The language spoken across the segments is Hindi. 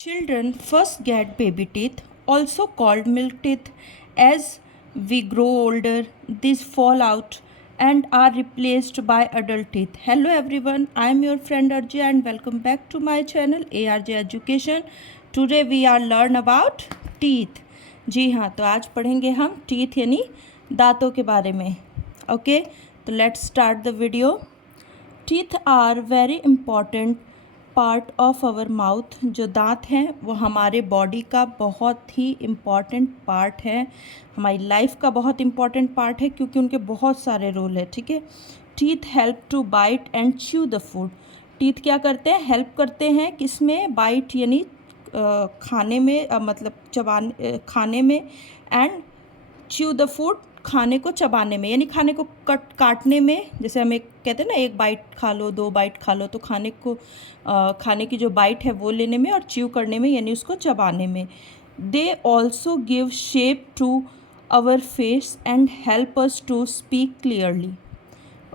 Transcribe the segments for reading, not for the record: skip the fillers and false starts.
Children first get baby teeth, also called milk teeth. As we grow older, these fall out and are replaced by adult teeth. Hello everyone, I am your friend Arjay and welcome back to my channel ARJ Education. Today we are learn about teeth. जी हाँ, तो आज पढ़ेंगे हम teeth यानी दांतों के बारे में. ओके, तो let's start the video. Teeth are very important part of our mouth. जो दांत हैं वो हमारे बॉडी का बहुत ही इम्पॉर्टेंट पार्ट है, हमारी लाइफ का बहुत इम्पॉर्टेंट पार्ट है क्योंकि उनके बहुत सारे रोल है. ठीक है. Teeth help to bite and chew the food. Teeth क्या करते हैं? हेल्प करते हैं किसमें? बाइट यानी खाने में, मतलब चबाने, खाने में, एंड च्यू द फूड खाने को चबाने में, यानी खाने को काटने में. जैसे हम एक कहते हैं ना, एक बाइट खा लो, दो बाइट खा लो, तो खाने को खाने की जो बाइट है वो लेने में, और च्यू करने में यानी उसको चबाने में. They also give shape to our face and help us to speak clearly.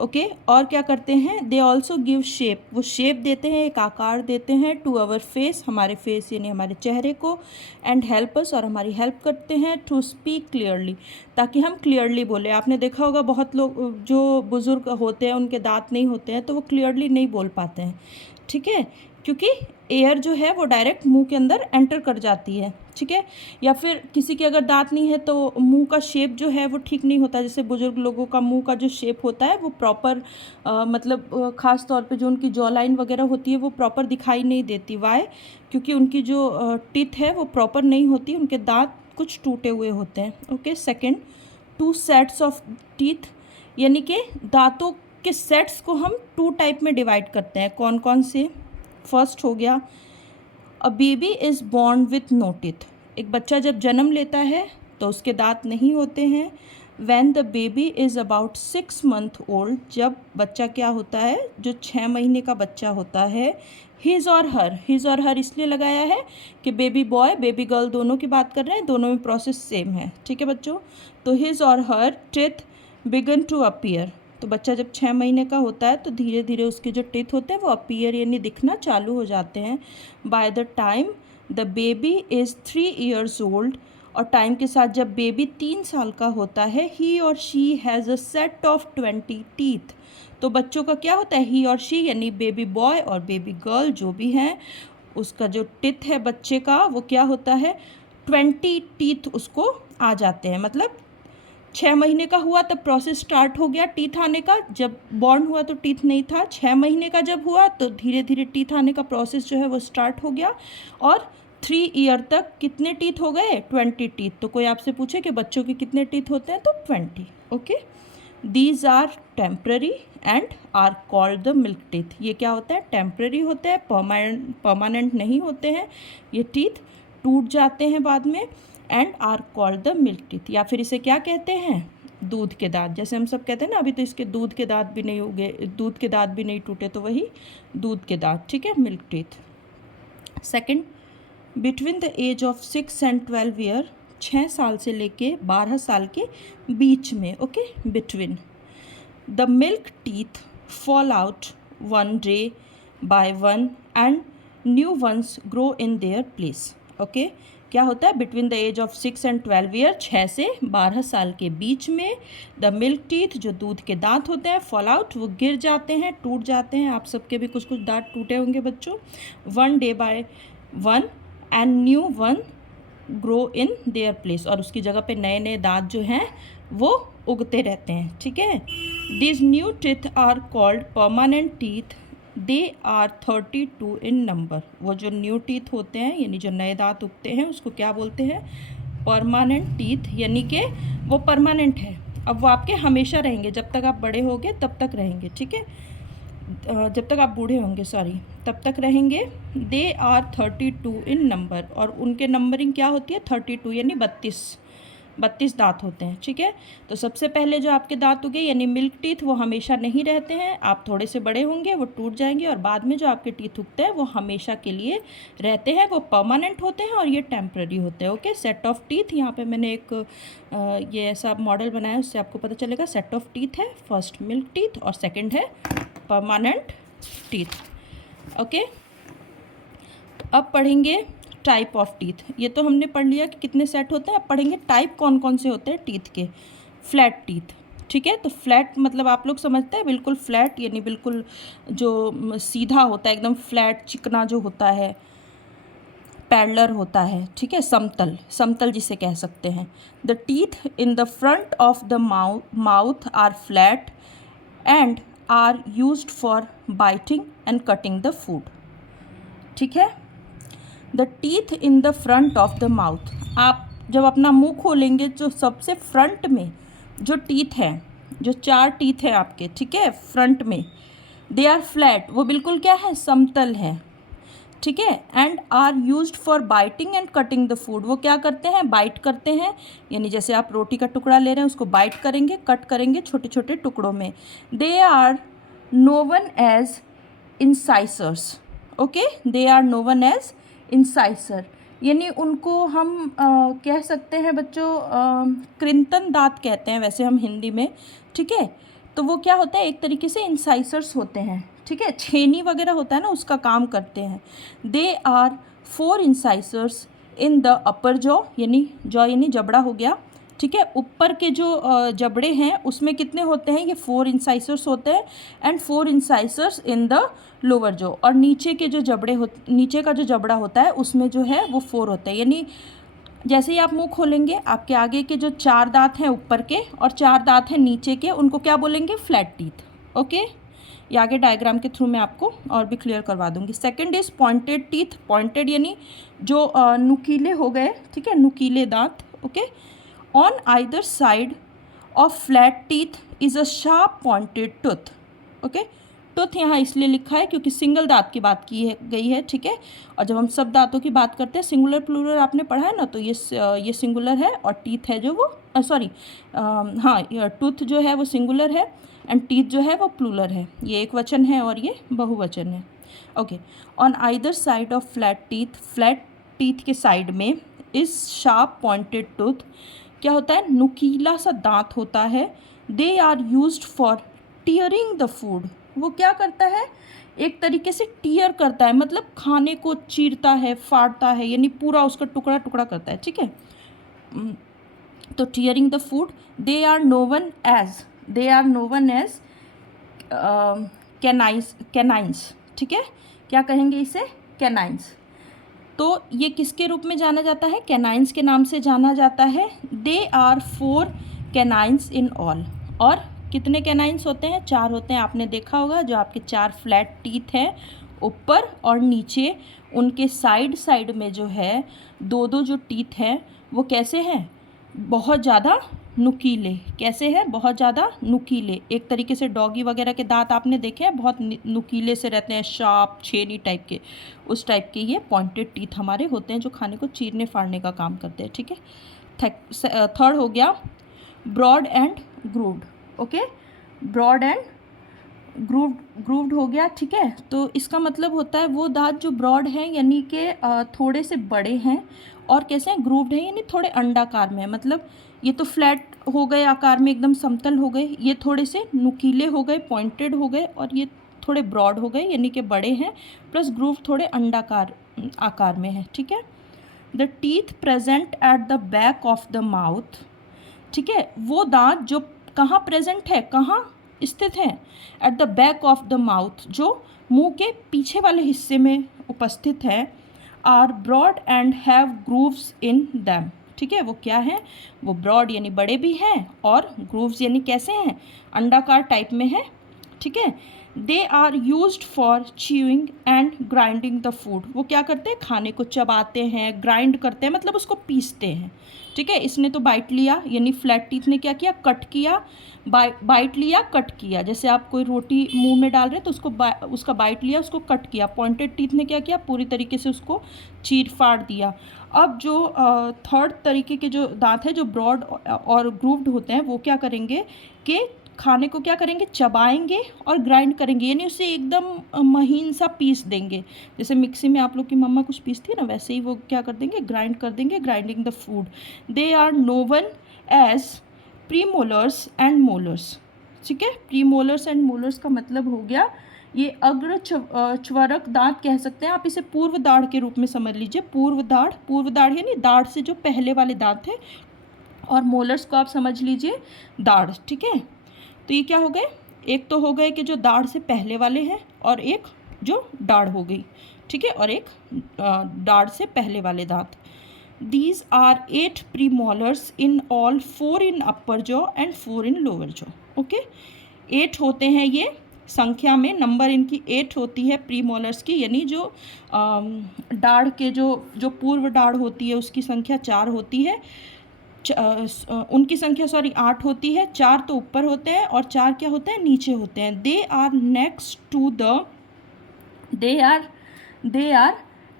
Okay, और क्या करते हैं? दे ऑल्सो गिव शेप, वो शेप देते हैं, एक आकार देते हैं, टू आवर फेस, हमारे फेस यानी हमारे चेहरे को, एंड हेल्प अस, और हमारी हेल्प करते हैं टू स्पीक क्लियरली, ताकि हम क्लियरली बोले. आपने देखा होगा बहुत लोग जो बुज़ुर्ग होते हैं उनके दांत नहीं होते हैं तो वो क्लियरली नहीं बोल पाते हैं. ठीक है, क्योंकि एयर जो है वो डायरेक्ट मुंह के अंदर एंटर कर जाती है. ठीक है. या फिर किसी के अगर दांत नहीं है तो मुंह का शेप जो है वो ठीक नहीं होता. जैसे बुजुर्ग लोगों का मुंह का जो शेप होता है वो प्रॉपर, मतलब ख़ास तौर पे जो उनकी जॉ लाइन वगैरह होती है वो प्रॉपर दिखाई नहीं देती. वाई? क्योंकि उनकी जो टीथ है वो प्रॉपर नहीं होती, उनके दांत कुछ टूटे हुए होते हैं. Okay. Second, two sets of teeth, यानी कि दांतों के सेट्स को हम टू टाइप में डिवाइड करते हैं. कौन कौन से? फर्स्ट हो गया, a baby is born with no teeth. एक बच्चा जब जन्म लेता है तो उसके दांत नहीं होते हैं. When the baby is about 6 month old, जब बच्चा क्या होता है, जो 6 महीने का बच्चा होता है, हिज और हर इसलिए लगाया है कि बेबी बॉय बेबी गर्ल दोनों की बात कर रहे हैं, दोनों में प्रोसेस सेम है. ठीक है बच्चों. तो हिज और her teeth began to appear. तो बच्चा जब 6 महीने का होता है तो धीरे धीरे उसके जो टीथ होते हैं वो अपीयर यानी दिखना चालू हो जाते हैं. By the time the baby is 3 years old, और टाइम के साथ जब बेबी 3 साल का होता है, ही और she has a set of 20 teeth. तो बच्चों का क्या होता है? ही और शी यानी बेबी बॉय और बेबी गर्ल जो भी हैं, उसका जो टीथ है बच्चे का वो क्या होता है? 20 टीथ उसको आ जाते हैं. मतलब 6 महीने का हुआ तब प्रोसेस स्टार्ट हो गया टीथ आने का. जब बॉर्न हुआ तो टीथ नहीं था. 6 महीने का जब हुआ तो धीरे धीरे टीथ आने का प्रोसेस जो है वो स्टार्ट हो गया. और 3 year तक कितने टीथ हो गए? 20 टीथ. तो कोई आपसे पूछे कि बच्चों के कितने टीथ होते हैं, तो 20. Okay. These are temporary and are called the milk teeth. ये क्या होता है? टेम्प्ररी होते हैं, परमानेंट नहीं होते हैं. ये टीथ टूट जाते हैं बाद में, and are called the milk teeth. या फिर इसे क्या कहते हैं? दूध के दांत. जैसे हम सब कहते हैं ना, अभी तो इसके दूध के दांत भी नहीं उगे, दूध के दांत भी नहीं टूटे, तो वही दूध के दांत. ठीक है, milk teeth. Second, between the age of 6 and 12 year, 6 साल से लेके 12 साल के बीच में. Okay. Between the milk teeth fall out one day by one and new ones grow in their place. Okay. क्या होता है? Between the age of 6 and 12 year, 6 से 12 साल के बीच में, द मिल्क टीथ जो दूध के दांत होते हैं, फॉल आउट वो गिर जाते हैं, टूट जाते हैं. आप सबके भी कुछ कुछ दांत टूटे होंगे बच्चों. One day by one and new one grow in their place, और उसकी जगह पे नए नए दांत जो हैं वो उगते रहते हैं. ठीक है. This new teeth are called permanent teeth. They are 32 in number. वो जो न्यू टीथ होते हैं यानी जो नए दांत उगते हैं उसको क्या बोलते हैं? Permanent teeth. यानी कि वो परमानेंट है, अब वो आपके हमेशा रहेंगे, जब तक आप बड़े होंगे तब तक रहेंगे. ठीक है. जब तक आप बूढ़े होंगे, सॉरी, तब तक रहेंगे. दे आर 32 इन नंबर, और उनके नंबरिंग क्या होती है? 32 यानी 32 दांत होते हैं. ठीक है. तो सबसे पहले जो आपके दांत उगे यानी मिल्क टीथ वो हमेशा नहीं रहते हैं, आप थोड़े से बड़े होंगे वो टूट जाएंगे, और बाद में जो आपके टीथ उगते हैं वो हमेशा के लिए रहते हैं, वो परमानेंट होते हैं, और ये टेम्प्रेरी होते हैं. ओके. सेट ऑफ टीथ, यहाँ पे मैंने एक ये ऐसा मॉडल बनाया, उससे आपको पता चलेगा. सेट ऑफ टीथ है, फर्स्ट मिल्क टीथ और सेकेंड है परमानेंट टीथ. ओके. अब पढ़ेंगे टाइप ऑफ टीथ, ये तो हमने पढ़ लिया कि कितने सेट होते हैं। अब पढ़ेंगे टाइप कौन कौन से होते हैं टीथ के। फ्लैट टीथ, ठीक है। तो फ्लैट मतलब आप लोग समझते हैं, बिल्कुल फ्लैट यानी बिल्कुल जो सीधा होता है, एकदम फ्लैट चिकना जो होता है, पैरेलल होता है, ठीक है, समतल, समतल जिसे कह सकते हैं। The teeth in the front of the mouth are flat and are used for biting and cutting the food, ठीक है। The teeth in the front of the mouth, आप जब अपना मुंह खोलेंगे जो सबसे फ्रंट में जो टीथ हैं, जो 4 टीथ हैं आपके, ठीक है, फ्रंट में, दे आर फ्लैट, वो बिल्कुल क्या है, समतल है, ठीक है। And are used for biting and cutting the food, वो क्या करते हैं, बाइट करते हैं, यानी जैसे आप रोटी का टुकड़ा ले रहे हैं उसको बाइट करेंगे, कट करेंगे छोटे छोटे टुकड़ों में। They are known as incisors, okay, they are known as incisor, यानी उनको हम कह सकते हैं बच्चों कृंतन दांत कहते हैं वैसे हम हिंदी में, ठीक है। तो वो क्या होता है, एक तरीके से इंसाइसर्स होते हैं, ठीक है, छेनी वगैरह होता है ना, उसका काम करते हैं। They are 4 incisors in the upper jaw, यानी जॉ यानी जबड़ा हो गया, ठीक है। ऊपर के जो जबड़े हैं उसमें कितने होते हैं, ये 4 इंसाइसर्स होते हैं। And 4 incisors in the lower jaw, और नीचे के जो जबड़े नीचे का जो जबड़ा होता है उसमें जो है वो 4 होते हैं। यानी जैसे ही आप मुंह खोलेंगे, आपके आगे के जो 4 दांत हैं ऊपर के और 4 दांत हैं नीचे के, उनको क्या बोलेंगे, फ्लैट टीथ, ओके। ये आगे डायग्राम के थ्रू मैं आपको और भी क्लियर करवा दूंगी। Second is pointed teeth, pointed यानी जो नुकीले हो गए, ठीक है, नुकीले दांत, okay. On either side of flat teeth is a sharp pointed tooth, okay. Tooth यहाँ इसलिए लिखा है क्योंकि सिंगल दांत की बात की गई है, ठीक है। और जब हम सब दांतों की बात करते हैं, सिंगुलर प्लूरल आपने पढ़ा है ना, तो ये सिंगुलर है और टीथ है जो वो सॉरी हाँ, टूथ जो है वो सिंगुलर है एंड टीथ जो है वो प्लूरल है, ये एक वचन है और ये बहुवचन है, okay. On either side of flat teeth के साइड में इज शार्प पॉइंटेड टूथ, क्या होता है, नुकीला सा दांत होता है। They are used for tearing the food, वो क्या करता है, एक तरीके से टीयर करता है, मतलब खाने को चीरता है, फाड़ता है, यानी पूरा उसका टुकड़ा टुकड़ा करता है, ठीक है। तो tearing the food, they are known as canines, ठीक है, क्या कहेंगे इसे, कैनाइंस। तो ये किसके रूप में जाना जाता है, कैनाइंस के नाम से जाना जाता है। They are 4 canines in all, और कितने कैनाइंस होते हैं, 4 होते हैं। आपने देखा होगा जो आपके 4 फ्लैट टीथ हैं ऊपर और नीचे, उनके साइड में जो है 2 जो टीथ हैं वो कैसे हैं, बहुत ज़्यादा नुकीले, कैसे हैं, बहुत ज़्यादा नुकीले, एक तरीके से डॉगी वगैरह के दांत आपने देखे हैं, बहुत नुकीले से रहते हैं, शार्प छेनी टाइप के, उस टाइप के ये पॉइंटेड टीथ हमारे होते हैं जो खाने को चीरने फाड़ने का काम करते हैं, ठीक है। थर्ड हो गया broad and grooved, okay, broad and grooved हो गया, ठीक है। तो इसका मतलब होता है वो दांत जो ब्रॉड हैं यानी कि थोड़े से बड़े हैं, और कैसे हैं, ग्रूव्ड है यानी थोड़े अंडाकार में है, मतलब ये तो फ्लैट हो गए आकार में, एकदम समतल हो गए, ये थोड़े से नुकीले हो गए, पॉइंटेड हो गए, और ये थोड़े ब्रॉड हो गए यानी कि बड़े हैं, प्लस ग्रूव थोड़े अंडाकार आकार में है, ठीक है। The teeth present at the back of the mouth, ठीक है, वो दांत जो कहाँ प्रेजेंट है, कहाँ स्थित है, at the back of the mouth, जो मुंह के पीछे वाले हिस्से में उपस्थित है, are broad and have grooves in them, ठीक है, वो क्या है, वो ब्रॉड यानी बड़े भी हैं और ग्रूव्स यानी कैसे हैं, अंडाकार टाइप में है, ठीक है। They are used for chewing and grinding the food, वो क्या करते हैं, खाने को चबाते हैं, ग्राइंड करते हैं, मतलब उसको पीसते हैं, ठीक है। इसने तो बाइट लिया, यानी फ्लैट टीथ ने क्या किया, कट किया, बाइट लिया, कट किया, जैसे आप कोई रोटी मुंह में डाल रहे हैं तो उसका बाइट लिया, उसको कट किया। पॉइंटेड टीथ ने क्या किया, पूरी तरीके से उसको चीर फाड़ दिया। अब जो थर्ड तरीके के जो दांत है जो ब्रॉड और ग्रूव्ड होते हैं, वो क्या करेंगे कि खाने को क्या करेंगे, चबाएंगे और ग्राइंड करेंगे, यानी उसे एकदम महीन सा पीस देंगे, जैसे मिक्सी में आप लोग की मम्मा कुछ पीसती है ना, वैसे ही वो क्या कर देंगे, ग्राइंड कर देंगे, grinding the food. They are known as premolars and molars, ठीक है। प्रीमोलर्स एंड मोलर्स का मतलब हो गया ये अग्र च्वरक दांत कह सकते हैं, आप इसे पूर्व दाढ़ के रूप में समझ लीजिए। पूर्व दाढ़ यानी दाढ़ से जो पहले वाले दांत है, और मोलर्स को आप समझ लीजिए दाढ़, ठीक है। तो ये क्या हो गए, एक तो हो गए कि जो दाढ़ से पहले वाले हैं, और एक जो दाढ़ हो गई, ठीक है, और एक दाढ़ से पहले वाले दांत। These are 8 premolars in all, 4 in upper jaw and 4 in lower jaw. Okay, 8 होते हैं ये संख्या में, नंबर इनकी 8 होती है प्रीमोलर्स की, यानी जो दाढ़ के जो पूर्व दाढ़ होती है उसकी संख्या 4 होती है, उनकी संख्या 8 होती है। 4 तो ऊपर होते हैं और 4 क्या होते हैं, नीचे होते हैं। They are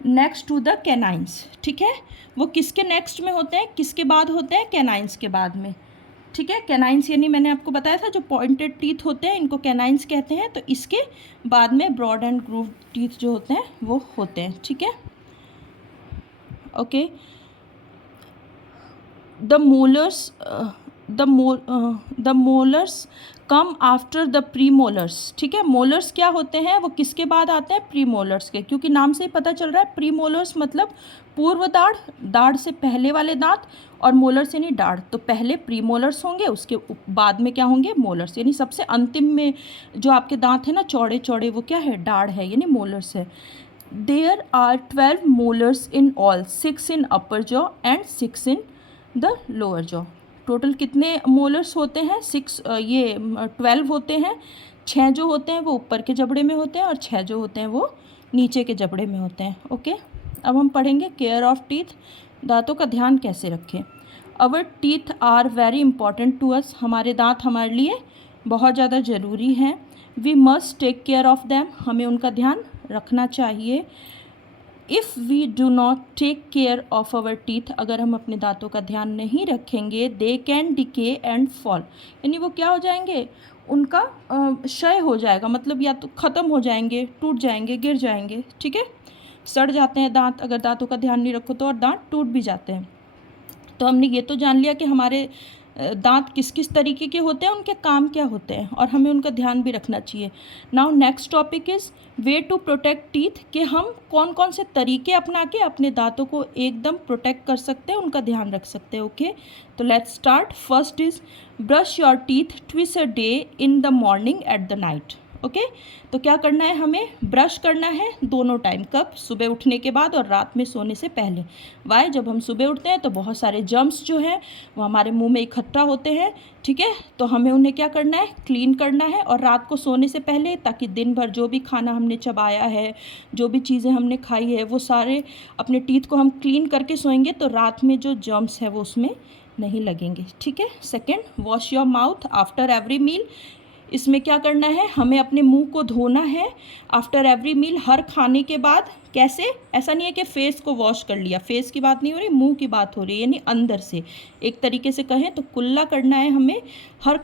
next to the canines, ठीक है। वो किसके नेक्स्ट में होते हैं, किसके बाद होते हैं, कैनाइंस के बाद में, ठीक है। कैनाइंस यानी मैंने आपको बताया था जो पॉइंटेड टीथ होते हैं इनको कैनाइंस कहते हैं। तो इसके बाद में ब्रॉड एंड ग्रूव टीथ जो होते हैं वो होते हैं, ठीक है। Okay, the molars come after the pre molars, ठीक है। मोलर्स क्या होते हैं, वो किसके बाद आते हैं, प्री मोलर्स के, क्योंकि नाम से ही पता चल रहा है प्री मोलर्स मतलब पूर्व दाढ़ से पहले वाले दांत, और मोलर्स यानी दाढ़, तो पहले प्री मोलर्स होंगे, उसके बाद में क्या होंगे, मोलर्स, यानी सबसे अंतिम में जो आपके दांत है ना चौड़े चौड़े, वो क्या है, दाढ़ है, यानी मोलर्स है। There are 12 molars in all, 6 in upper jaw and 6 in the lower jaw. Total कितने मोलर्स होते हैं, 12 होते हैं। 6 जो होते हैं वो ऊपर के जबड़े में होते हैं, और 6 जो होते हैं वो नीचे के जबड़े में होते हैं। ओके, अब हम पढ़ेंगे केयर ऑफ टीथ, दांतों का ध्यान कैसे रखें। Our teeth are very important to us, हमारे दांत हमारे लिए बहुत ज़्यादा ज़रूरी हैं। We must take care of them, हमें उनका ध्यान रखना चाहिए। If we do not take care of our teeth, अगर हम अपने दांतों का ध्यान नहीं रखेंगे, they can decay and fall, यानी वो क्या हो जाएंगे, उनका क्षय हो जाएगा, मतलब या तो ख़त्म हो जाएंगे, टूट जाएंगे, गिर जाएंगे, ठीक है। सड़ जाते हैं दांत, अगर दांतों का ध्यान नहीं रखो तो, और दांत टूट भी जाते हैं। तो हमने ये तो जान लिया कि हमारे दांत किस किस तरीके के होते हैं, उनके काम क्या होते हैं, और हमें उनका ध्यान भी रखना चाहिए। Now next topic is way to protect teeth, कि हम कौन कौन से तरीके अपना के अपने दांतों को एकदम प्रोटेक्ट कर सकते हैं, उनका ध्यान रख सकते हैं। ओके, तो let's start. First is brush your teeth twice a day in the morning at the night. Okay, तो क्या करना है, हमें ब्रश करना है दोनों टाइम, कब, सुबह उठने के बाद और रात में सोने से पहले। वाई, जब हम सुबह उठते हैं तो बहुत सारे जर्म्स जो हैं वो हमारे मुंह में इकट्ठा होते हैं, ठीक है, तो हमें उन्हें क्या करना है, क्लीन करना है। और रात को सोने से पहले, ताकि दिन भर जो भी खाना हमने चबाया है, जो भी चीज़ें हमने खाई है, वो सारे अपने टीथ को हम क्लीन करके सोएंगे, तो रात में जो जर्म्स है वो उसमें नहीं लगेंगे, ठीक है। Second, wash your mouth after every meal, इसमें क्या करना है, हमें अपने मुंह को धोना है आफ्टर एवरी मील, हर खाने के बाद। कैसे, ऐसा नहीं है कि फेस को वॉश कर लिया, फेस की बात नहीं हो रही, मुंह की बात हो रही है, यानी अंदर से, एक तरीके से कहें तो कुल्ला करना है हमें हर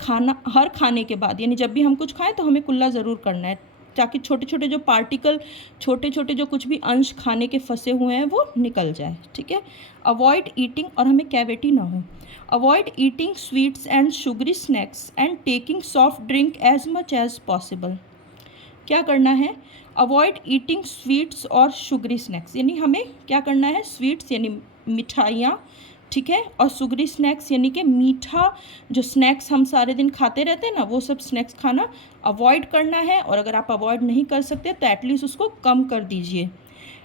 खाने के बाद, यानी जब भी हम कुछ खाएं तो हमें कुल्ला ज़रूर करना है, ताकि छोटे छोटे जो पार्टिकल, छोटे छोटे जो कुछ भी अंश खाने के फंसे हुए हैं वो निकल जाए, ठीक है। अवॉइड ईटिंग, और हमें कैविटी ना हो। Avoid eating sweets and sugary snacks and taking soft drink as much as possible. क्या करना है, अवॉइड ईटिंग स्वीट्स और शुगरी स्नैक्स, यानी हमें क्या करना है, स्वीट्स यानी मिठाइयाँ, ठीक है, और शुगरी स्नैक्स यानी कि मीठा जो स्नैक्स हम सारे दिन खाते रहते हैं ना, वो सब स्नैक्स खाना अवॉइड करना है। और अगर आप अवॉइड नहीं कर सकते तो एटलीस्ट उसको कम कर दीजिए।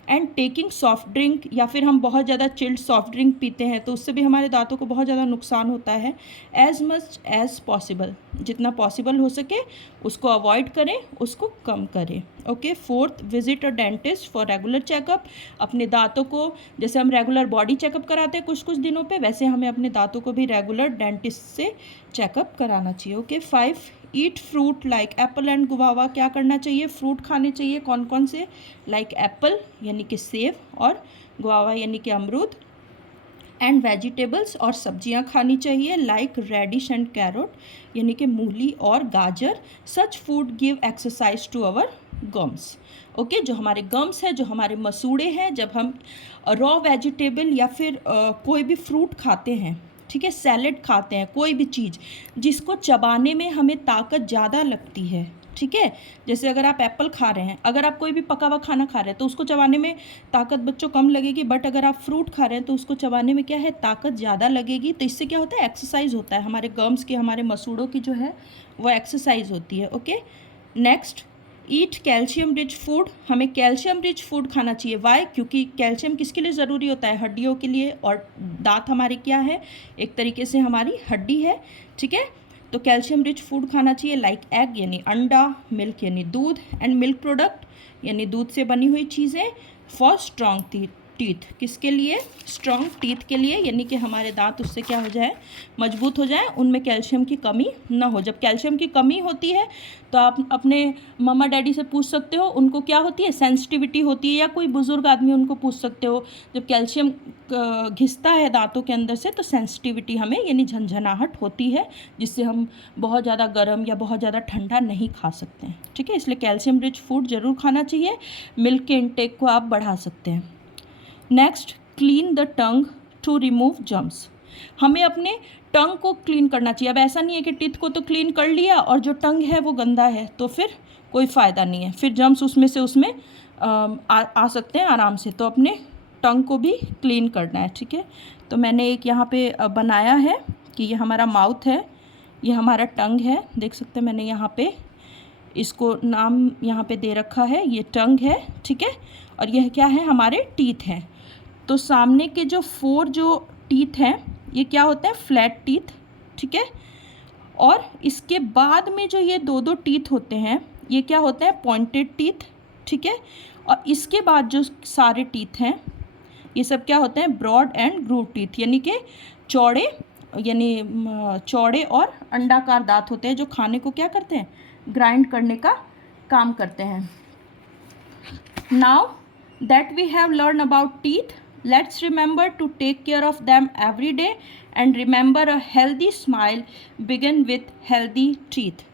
एंड टेकिंग सॉफ्ट ड्रिंक, या फिर हम बहुत ज़्यादा चिल्ड सॉफ्ट ड्रिंक पीते हैं तो उससे भी हमारे दांतों को बहुत ज़्यादा नुकसान होता है। एज मच एज पॉसिबल, जितना पॉसिबल हो सके उसको अवॉइड करें, उसको कम करें। Okay, fourth, visit a dentist for regular checkup, अपने दांतों को जैसे हम रेगुलर बॉडी चेकअप कराते हैं कुछ कुछ दिनों पे, वैसे हमें अपने दांतों को भी रेगुलर डेंटिस्ट से चेकअप कराना चाहिए। Okay, 5, eat fruit like Apple and guava, क्या करना चाहिए, फ्रूट खाने चाहिए, कौन कौन से, लाइक एप्पल यानी कि सेब, और गुआवा यानी कि अमरूद, एंड वेजिटेबल्स, और सब्जियां खानी चाहिए, लाइक रेडिश एंड कैरोट यानी कि मूली और गाजर। Such food give exercise to our gums. Okay, जो हमारे गम्स है, जो हमारे मसूड़े हैं, जब हम रॉ वेजिटेबल या फिर कोई भी फ्रूट खाते हैं, ठीक है, सैलेड खाते हैं, कोई भी चीज़ जिसको चबाने में हमें ताकत ज़्यादा लगती है, ठीक है। जैसे अगर आप एप्पल खा रहे हैं, अगर आप कोई भी पका हुआ खाना खा रहे हैं तो उसको चबाने में ताकत बच्चों कम लगेगी, बट अगर आप फ्रूट खा रहे हैं तो उसको चबाने में क्या है, ताकत ज़्यादा लगेगी। तो इससे क्या होता है, एक्सरसाइज होता है, हमारे गम्स की, हमारे मसूड़ों की जो है वो एक्सरसाइज होती है। ओके, नेक्स्ट, ईट कैल्शियम रिच फूड। हमें कैल्शियम रिच फूड खाना चाहिए। वाई? क्योंकि कैल्शियम किसके लिए ज़रूरी होता है, हड्डियों के लिए, और दांत हमारी क्या है, एक तरीके से हमारी हड्डी है, ठीक है। तो कैल्शियम रिच फूड खाना चाहिए, लाइक एग यानी अंडा, मिल्क यानी दूध, एंड मिल्क प्रोडक्ट यानी दूध से बनी हुई चीज़ें, फॉर स्ट्रॉन्ग टीथ। किसके लिए, स्ट्रॉन्ग टीथ के लिए, यानी कि हमारे दांत उससे क्या हो जाए, मजबूत हो जाए, उनमें कैल्शियम की कमी ना हो। जब कैल्शियम की कमी होती है तो आप अपने मम्मा डैडी से पूछ सकते हो, उनको क्या होती है, सेंसिटिविटी होती है, या कोई बुज़ुर्ग आदमी उनको पूछ सकते हो, जब कैल्शियम घिसता है दांतों के अंदर से तो सेंसिटिविटी हमें यानी झंझनाहट होती है, जिससे हम बहुत ज़्यादा गर्म या बहुत ज़्यादा ठंडा नहीं खा सकते हैं, ठीक है। इसलिए कैल्शियम रिच फूड ज़रूर खाना चाहिए। मिल्क के इंटेक को आप बढ़ा सकते हैं। Next, clean the tongue to remove germs. हमें अपने टंग को क्लीन करना चाहिए। अब ऐसा नहीं है कि टीथ को तो क्लीन कर लिया और जो टंग है वो गंदा है, तो फिर कोई फ़ायदा नहीं है, फिर जर्म्स उसमें आ सकते हैं आराम से। तो अपने टंग को भी क्लीन करना है, ठीक है। तो मैंने एक यहाँ पे बनाया है कि ये हमारा माउथ है, ये हमारा टंग है, देख सकते हैं मैंने यहाँ पे इसको नाम यहाँ पे दे रखा है, ये टंग है, ठीक है। और यह क्या है, हमारे टीथ हैं। तो सामने के जो 4 जो टीथ हैं ये क्या होते हैं, फ्लैट टीथ, ठीक है। और इसके बाद में जो ये 2 टीथ होते हैं ये क्या होते हैं, पॉइंटेड टीथ, ठीक है। और इसके बाद जो सारे टीथ हैं ये सब क्या होते हैं, ब्रॉड एंड ग्रूव टीथ, यानी कि चौड़े, यानी चौड़े और अंडाकार दांत होते हैं, जो खाने को क्या करते हैं, ग्राइंड करने का काम करते हैं। Now that we have learn about teeth, let's remember to take care of them every day, and remember a healthy smile begin with healthy teeth.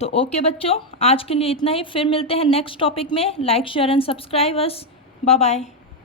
तो ओके बच्चों, आज के लिए इतना ही, फिर मिलते हैं नेक्स्ट टॉपिक में। Like share and subscribe us, bye bye.